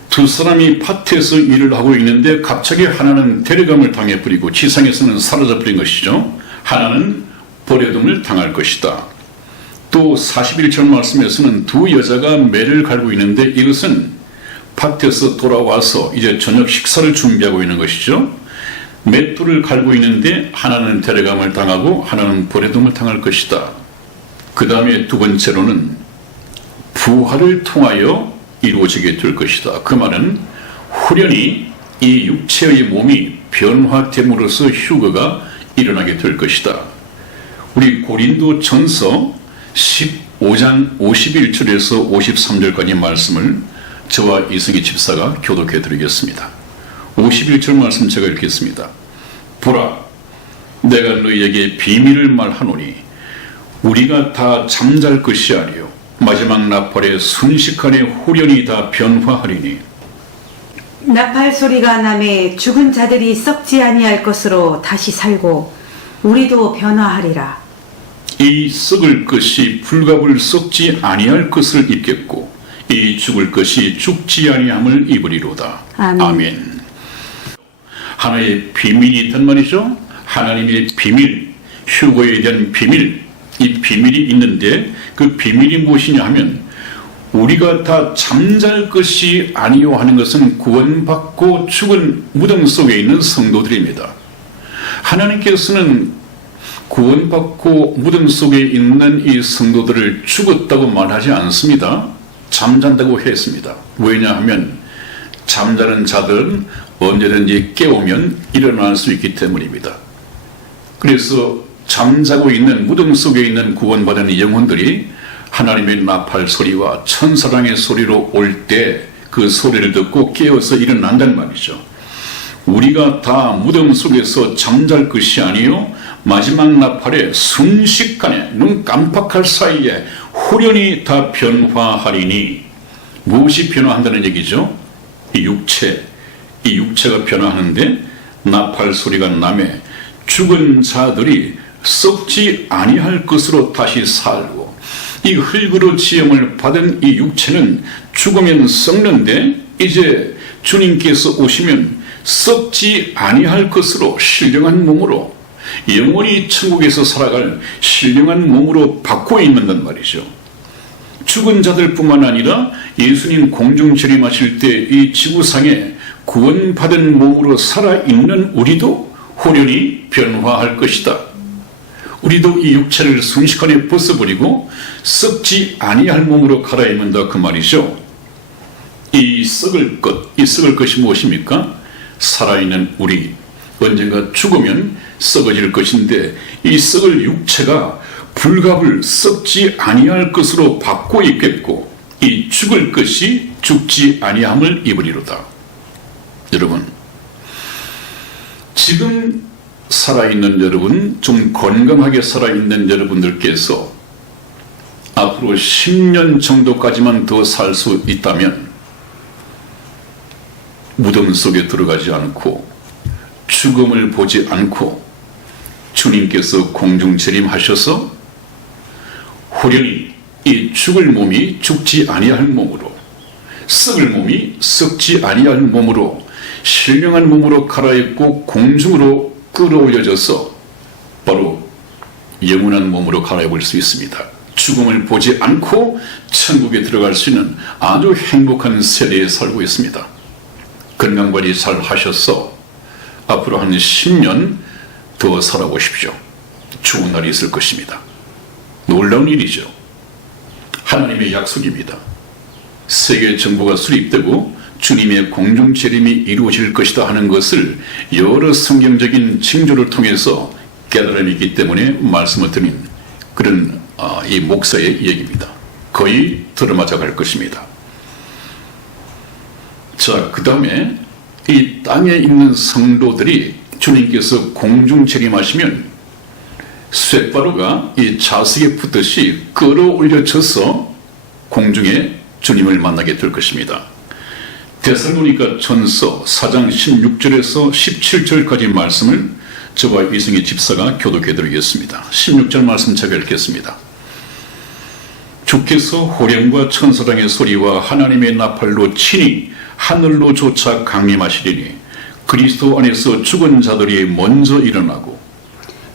두 사람이 밭에서 일을 하고 있는데 갑자기 하나는 데려감을 당해버리고 지상에서는 사라져버린 것이죠. 하나는 버려둠을 당할 것이다. 또 41절 말씀에서는 두 여자가 매를 갈고 있는데 이것은 밭에서 돌아와서 이제 저녁 식사를 준비하고 있는 것이죠. 맷돌을 갈고 있는데 하나는 데려감을 당하고 하나는 버려둠을 당할 것이다. 그 다음에 두 번째로는 부활을 통하여 이루어지게 될 것이다. 그 말은 후련히 이 육체의 몸이 변화됨으로써 휴거가 일어나게 될 것이다. 우리 고린도 전서 15장 51절에서 53절까지 말씀을 저와 이승희 집사가 교독해 드리겠습니다. 51절 말씀 제가 읽겠습니다. 보라, 내가 너희에게 비밀을 말하노니 우리가 다 잠잘 것이 아니요 마지막 나팔에 순식간에 후련히 다 변화하리니 나팔 소리가 나매 죽은 자들이 썩지 아니할 것으로 다시 살고 우리도 변화하리라. 이 썩을 것이 불갑을 썩지 아니할 것을 입겠고 이 죽을 것이 죽지 아니함을 입으리로다. 아멘. 하나의 비밀이 있단 말이죠. 하나님의 비밀, 휴거에 대한 비밀, 이 비밀이 있는데 그 비밀이 무엇이냐 하면 우리가 다 잠잘 것이 아니요 하는 것은 구원받고 죽은 무덤 속에 있는 성도들입니다. 하나님께서는 구원받고 무덤 속에 있는 이 성도들을 죽었다고 말하지 않습니다. 잠잔다고 했습니다. 왜냐하면 잠자는 자들은 언제든지 깨우면 일어날 수 있기 때문입니다. 그래서 잠자고 있는 무덤 속에 있는 구원받은 영혼들이 하나님의 나팔 소리와 천사랑의 소리로 올 때 그 소리를 듣고 깨어서 일어난단 말이죠. 우리가 다 무덤 속에서 잠잘 것이 아니요 마지막 나팔에 순식간에 눈 깜빡할 사이에 후련히 다 변화하리니 무엇이 변화한다는 얘기죠? 이 육체가 변화하는데 나팔 소리가 나매 죽은 자들이 썩지 아니할 것으로 다시 살고 이 흙으로 지음을 받은 이 육체는 죽으면 썩는데 이제 주님께서 오시면 썩지 아니할 것으로 신령한 몸으로 영원히 천국에서 살아갈 신령한 몸으로 바꿔 입는단 말이죠. 죽은 자들뿐만 아니라 예수님 공중 재림하실 때 이 지구상에 구원받은 몸으로 살아있는 우리도 호련히 변화할 것이다. 우리도 이 육체를 순식간에 벗어버리고 썩지 아니할 몸으로 갈아입는다 그 말이죠. 이 썩을 것이 무엇입니까? 살아있는 우리, 언젠가 죽으면 썩어질 것인데 이 썩을 육체가 불갑을 썩지 아니할 것으로 바꿔 입겠고 이 죽을 것이 죽지 아니함을 입으리로다. 여러분, 지금 살아있는 여러분, 좀 건강하게 살아있는 여러분들께서 앞으로 10년 정도까지만 더 살 수 있다면 무덤 속에 들어가지 않고 죽음을 보지 않고 주님께서 공중 재림하셔서 후련히 이 죽을 몸이 죽지 아니할 몸으로 썩을 몸이 썩지 아니할 몸으로 신령한 몸으로 갈아입고 공중으로 끌어올려져서 바로 영원한 몸으로 갈아입을 수 있습니다. 죽음을 보지 않고 천국에 들어갈 수 있는 아주 행복한 세대에 살고 있습니다. 건강관리 잘 하셔서 앞으로 한 10년 더 살아보십시오. 좋은 날이 있을 것입니다. 놀라운 일이죠. 하나님의 약속입니다. 세계 정부가 수립되고 주님의 공중 재림이 이루어질 것이다 하는 것을 여러 성경적인 징조를 통해서 깨달음이기 때문에 말씀을 드린 그런 이 목사의 얘기입니다. 거의 들어맞아 갈 것입니다. 자, 그 다음에 이 땅에 있는 성도들이 주님께서 공중 재림하시면 쇳바로가 이 자석에 붙듯이 끌어올려져서 공중에 주님을 만나게 될 것입니다. 데살로니가 전서 4장 16절에서 17절까지 말씀을 저와 이승희 집사가 교독해 드리겠습니다. 16절 말씀 제가 읽겠습니다. 주께서 호령과 천사장의 소리와 하나님의 나팔로 친히 하늘로 조차 강림하시리니 그리스도 안에서 죽은 자들이 먼저 일어나고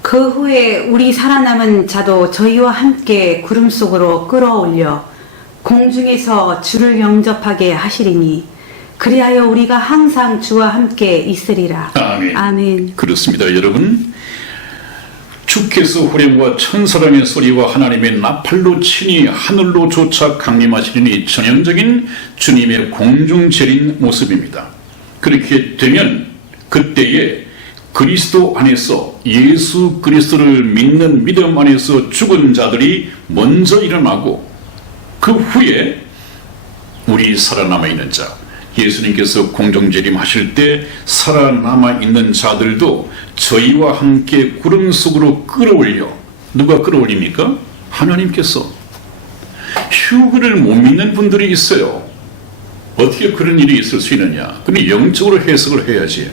그 후에 우리 살아남은 자도 저희와 함께 구름 속으로 끌어올려 공중에서 주를 영접하게 하시리니 그리하여 우리가 항상 주와 함께 있으리라. 아멘. 아멘. 그렇습니다. 여러분, 주께서 호령과 천사랑의 소리와 하나님의 나팔로 친히 하늘로 조차 강림하시리니 전형적인 주님의 공중 재림 모습입니다. 그렇게 되면 그때에 그리스도 안에서 예수 그리스도를 믿는 믿음 안에서 죽은 자들이 먼저 일어나고 그 후에 우리 살아남아 있는 자, 예수님께서 공중재림하실 때 살아남아 있는 자들도 저희와 함께 구름 속으로 끌어올려, 누가 끌어올립니까? 하나님께서. 휴거를 못 믿는 분들이 있어요. 어떻게 그런 일이 있을 수 있느냐? 근데 영적으로 해석을 해야지.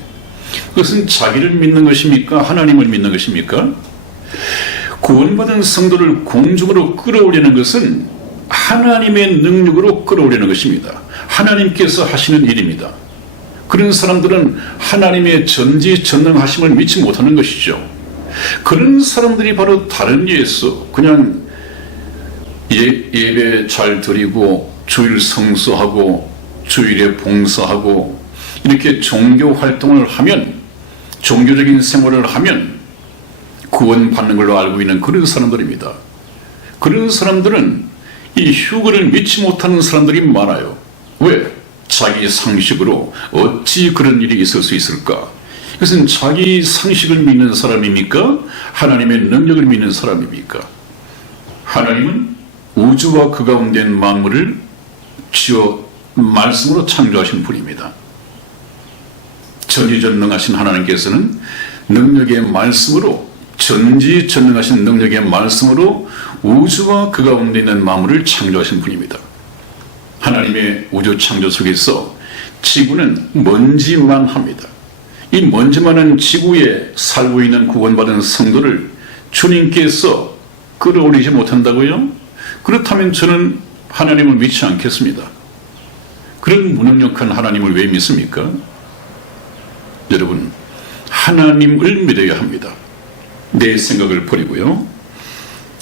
그것은 자기를 믿는 것입니까? 하나님을 믿는 것입니까? 구원받은 성도를 공중으로 끌어올리는 것은 하나님의 능력으로 끌어올리는 것입니다. 하나님께서 하시는 일입니다. 그런 사람들은 하나님의 전지전능하심을 믿지 못하는 것이죠. 그런 사람들이 바로 다른 예수, 그냥 예배 잘 드리고 주일 성수하고 주일에 봉사하고 이렇게 종교 활동을 하면, 종교적인 생활을 하면 구원받는 걸로 알고 있는 그런 사람들입니다. 그런 사람들은 이 휴거를 믿지 못하는 사람들이 많아요. 왜? 자기 상식으로 어찌 그런 일이 있을 수 있을까? 이것은 자기 상식을 믿는 사람입니까? 하나님의 능력을 믿는 사람입니까? 하나님은 우주와 그 가운데 있는 만물을 지어 말씀으로 창조하신 분입니다. 전지전능하신 하나님께서는 능력의 말씀으로, 전지전능하신 능력의 말씀으로 우주와 그 가운데 있는 만물을 창조하신 분입니다. 하나님의 우주 창조 속에서 지구는 먼지만 합니다. 이 먼지만한 지구에 살고 있는 구원받은 성도를 주님께서 끌어올리지 못한다고요? 그렇다면 저는 하나님을 믿지 않겠습니다. 그런 무능력한 하나님을 왜 믿습니까? 여러분, 하나님을 믿어야 합니다. 내 생각을 버리고요.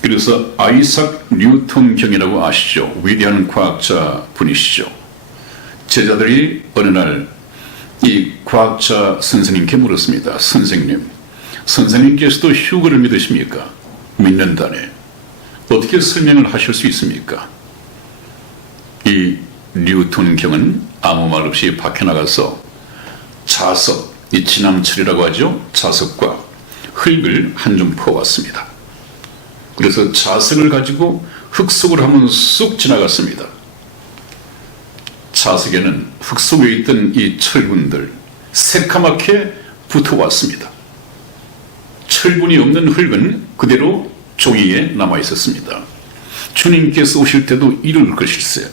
그래서 아이삭 뉴턴 경이라고 아시죠? 위대한 과학자 분이시죠. 제자들이 어느 날 이 과학자 선생님께 물었습니다. 선생님, 선생님께서도 휴거를 믿으십니까? 믿는다네. 어떻게 설명을 하실 수 있습니까? 이 뉴턴 경은 아무 말 없이 밖에 나가서 자석, 이 지남철이라고 하죠? 자석과 흙을 한 줌 퍼왔습니다. 그래서 자석을 가지고 흙 속으로 한번 쑥 지나갔습니다. 자석에는 흙 속에 있던 이 철분들 새카맣게 붙어왔습니다. 철분이 없는 흙은 그대로 종이에 남아 있었습니다. 주님께서 오실 때도 이럴 것일세.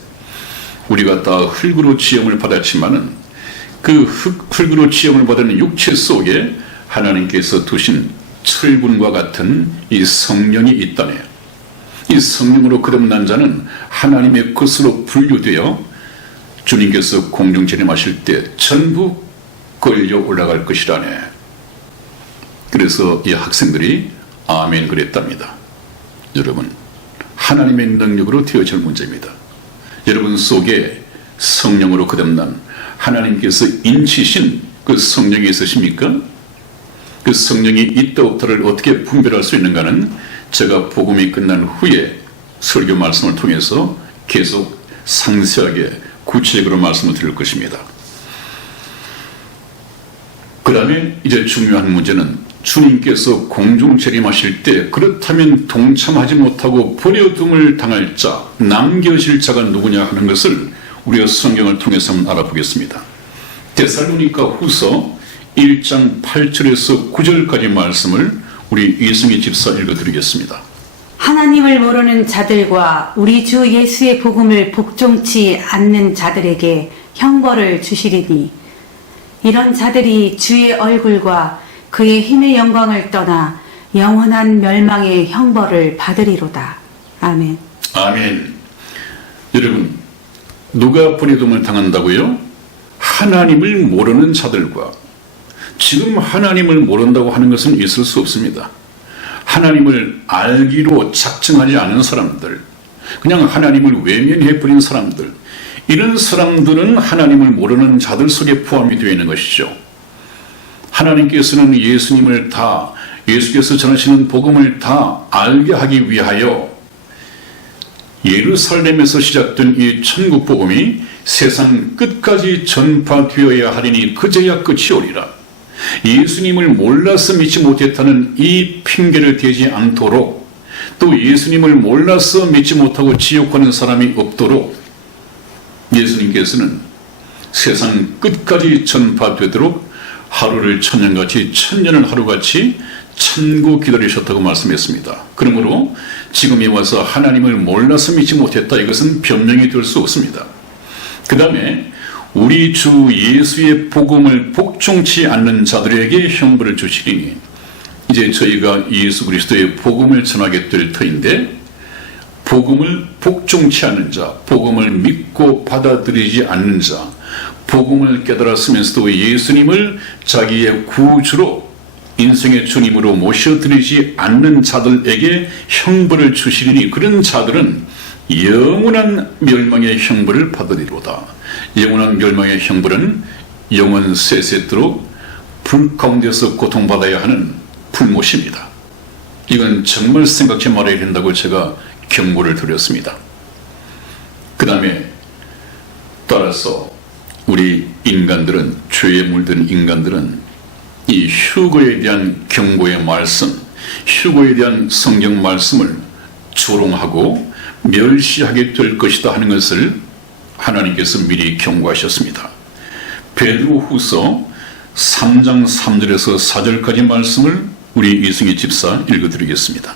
우리가 다 흙으로 지음을 받았지만은 그 흙으로 지음을 받은 육체 속에 하나님께서 두신 철분과 같은 이 성령이 있다네. 이 성령으로 거듭난 자는 하나님의 것으로 분류되어 주님께서 공중재림하실 때 전부 끌려 올라갈 것이라네. 그래서 이 학생들이 아멘 그랬답니다. 여러분, 하나님의 능력으로 되어질 문제입니다. 여러분 속에 성령으로 거듭난 하나님께서 인치신 그 성령이 있으십니까? 그 성령이 있다 없다를 어떻게 분별할 수 있는가는 제가 복음이 끝난 후에 설교 말씀을 통해서 계속 상세하게 구체적으로 말씀을 드릴 것입니다. 그 다음에 이제 중요한 문제는 주님께서 공중 재림하실 때 그렇다면 동참하지 못하고 버려둠을 당할 자, 남겨질 자가 누구냐 하는 것을 우리가 성경을 통해서 한번 알아보겠습니다. 데살로니가 후서 1장 8절에서 9절까지 말씀을 우리 이승희 집사 읽어드리겠습니다. 하나님을 모르는 자들과 우리 주 예수의 복음을 복종치 않는 자들에게 형벌을 주시리니 이런 자들이 주의 얼굴과 그의 힘의 영광을 떠나 영원한 멸망의 형벌을 받으리로다. 아멘. 아멘. 여러분, 누가 버려둠을 당한다고요? 하나님을 모르는 자들과 지금 하나님을 모른다고 하는 것은 있을 수 없습니다. 하나님을 알기로 작정하지 않은 사람들, 그냥 하나님을 외면해버린 사람들, 이런 사람들은 하나님을 모르는 자들 속에 포함이 되어 있는 것이죠. 하나님께서는 예수께서 전하시는 복음을 다 알게 하기 위하여 예루살렘에서 시작된 이 천국 복음이 세상 끝까지 전파되어야 하리니 그제야 끝이 오리라. 예수님을 몰라서 믿지 못했다는 이 핑계를 대지 않도록, 또 예수님을 몰라서 믿지 못하고 지옥 가는 사람이 없도록 예수님께서는 세상 끝까지 전파되도록 하루를 천년같이, 천년을 하루같이 참고 기다리셨다고 말씀했습니다. 그러므로 지금에 와서 하나님을 몰라서 믿지 못했다, 이것은 변명이 될 수 없습니다. 그 다음에 우리 주 예수의 복음을 복종치 않는 자들에게 형벌을 주시리니, 이제 저희가 예수 그리스도의 복음을 전하게 될 터인데, 복음을 복종치 않는 자, 복음을 믿고 받아들이지 않는 자, 복음을 깨달았으면서도 예수님을 자기의 구주로, 인생의 주님으로 모셔드리지 않는 자들에게 형벌을 주시리니 그런 자들은 영원한 멸망의 형벌을 받으리로다. 영원한 멸망의 형벌은 영원 세세토록 불 가운데서 고통받아야 하는 불못입니다. 이건 정말 생각해 말아야 된다고 제가 경고를 드렸습니다. 그 다음에 따라서 우리 인간들은, 죄에 물든 인간들은 이 휴거에 대한 경고의 말씀, 휴거에 대한 성경 말씀을 조롱하고 멸시하게 될 것이다 하는 것을 하나님께서 미리 경고하셨습니다. 베드로후서 3장 3절에서 4절까지 말씀을 우리 이승희 집사 읽어드리겠습니다.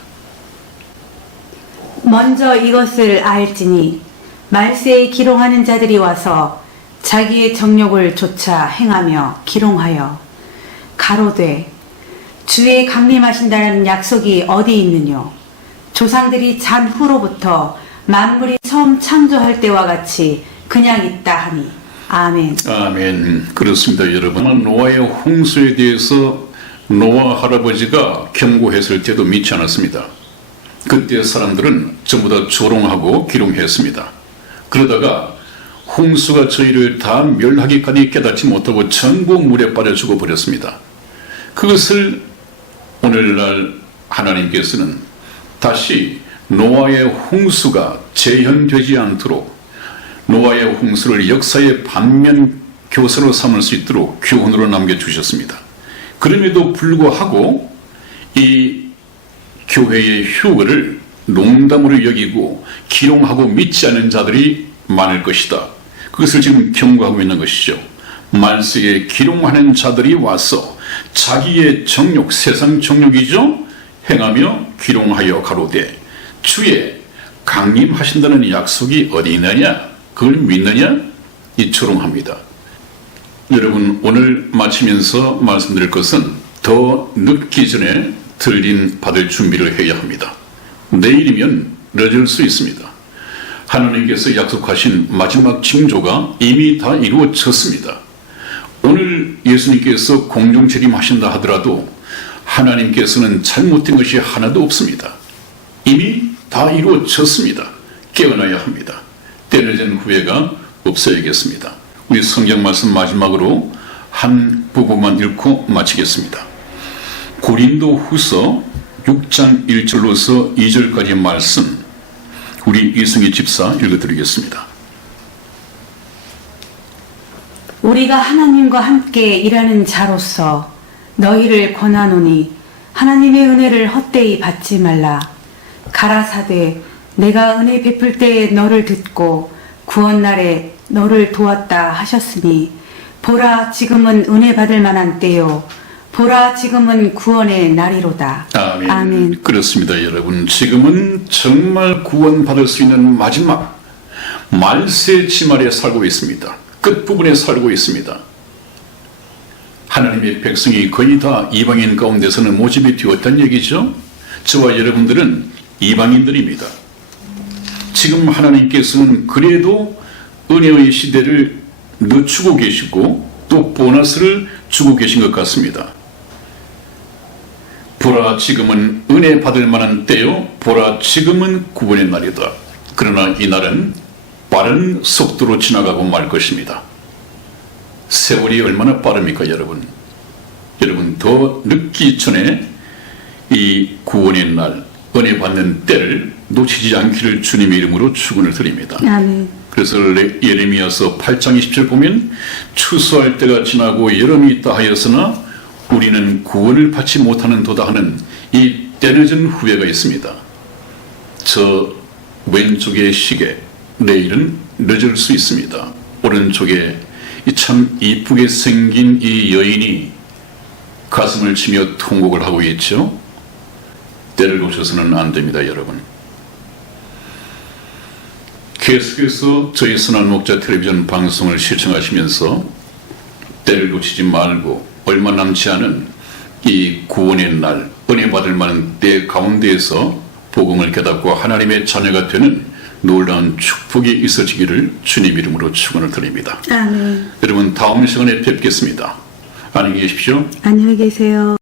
먼저 이것을 알지니 말세에 기롱하는 자들이 와서 자기의 정욕을 조차 행하며 기롱하여 가로되 주의 강림하신다는 약속이 어디 있느뇨? 조상들이 잔 후로부터 만물이 처음 창조할 때와 같이 그냥 있다 하니. 아멘. 아멘. 그렇습니다, 여러분. 노아의 홍수에 대해서 노아 할아버지가 경고했을 때도 믿지 않았습니다. 그때 사람들은 전부 다 조롱하고 기롱했습니다. 그러다가 홍수가 저희를 다 멸하기까지 깨닫지 못하고 전부 물에 빠져 죽어버렸습니다. 그것을 오늘날 하나님께서는 다시 노아의 홍수가 재현되지 않도록, 노아의 홍수를 역사의 반면 교사로 삼을 수 있도록 교훈으로 남겨주셨습니다. 그럼에도 불구하고 이 교회의 휴거를 농담으로 여기고 기롱하고 믿지 않은 자들이 많을 것이다. 그것을 지금 경고하고 있는 것이죠. 말세에 기롱하는 자들이 와서 자기의 정욕, 세상 정욕이죠, 행하며 기롱하여 가로되 주의 강림하신다는 약속이 어디 있느냐? 그걸 믿느냐? 이 조롱합니다. 여러분, 오늘 마치면서 말씀드릴 것은 더 늦기 전에 받을 준비를 해야 합니다. 내일이면 늦을 수 있습니다. 하나님께서 약속하신 마지막 징조가 이미 다 이루어졌습니다. 오늘 예수님께서 공중 재림하신다 하더라도 하나님께서는 잘못된 것이 하나도 없습니다. 이미 다 이루어졌습니다. 깨어나야 합니다. 때늦은 후회가 없어야겠습니다. 우리 성경 말씀 마지막으로 한 부분만 읽고 마치겠습니다. 고린도 후서 6장 1절로서 2절까지의 말씀, 우리 이승희 집사 읽어드리겠습니다. 우리가 하나님과 함께 일하는 자로서 너희를 권하노니 하나님의 은혜를 헛되이 받지 말라. 가라사대 내가 은혜 베풀 때에 너를 듣고 구원날에 너를 도왔다 하셨으니 보라 지금은 은혜 받을 만한 때요 보라 지금은 구원의 날이로다. 아멘. 아멘. 그렇습니다, 여러분. 지금은 정말 구원받을 수 있는 마지막 말세 지말에 살고 있습니다. 끝부분에 살고 있습니다. 하나님의 백성이 거의 다 이방인 가운데서는 모집이 되었다는 얘기죠. 저와 여러분들은 이방인들입니다. 지금 하나님께서는 그래도 은혜의 시대를 늦추고 계시고 또 보너스를 주고 계신 것 같습니다. 보라 지금은 은혜 받을 만한 때요 보라 지금은 구원의 날이다. 그러나 이 날은 빠른 속도로 지나가고 말 것입니다. 세월이 얼마나 빠릅니까, 여러분? 여러분, 더 늦기 전에 이 구원의 날, 은혜 받는 때를 놓치지 않기를 주님의 이름으로 축원을 드립니다. 아멘. 그래서 예레미야서 8장 20절 보면 추수할 때가 지나고 여름이 있다 하였으나 우리는 구원을 받지 못하는 도다 하는 이 때늦은 후회가 있습니다. 저 왼쪽의 시계, 내일은 늦을 수 있습니다. 오른쪽에 참 이쁘게 생긴 이 여인이 가슴을 치며 통곡을 하고 있죠. 때를 놓쳐서는 안 됩니다, 여러분. 계속해서 저희 선한 목자 텔레비전 방송을 시청하시면서 때를 놓치지 말고 얼마 남지 않은 이 구원의 날, 은혜 받을 만한 때 가운데에서 복음을 깨닫고 하나님의 자녀가 되는 놀라운 축복이 있어지기를 주님 이름으로 축원을 드립니다. 아멘. 여러분, 다음 시간에 뵙겠습니다. 안녕히 계십시오. 안녕히 계세요.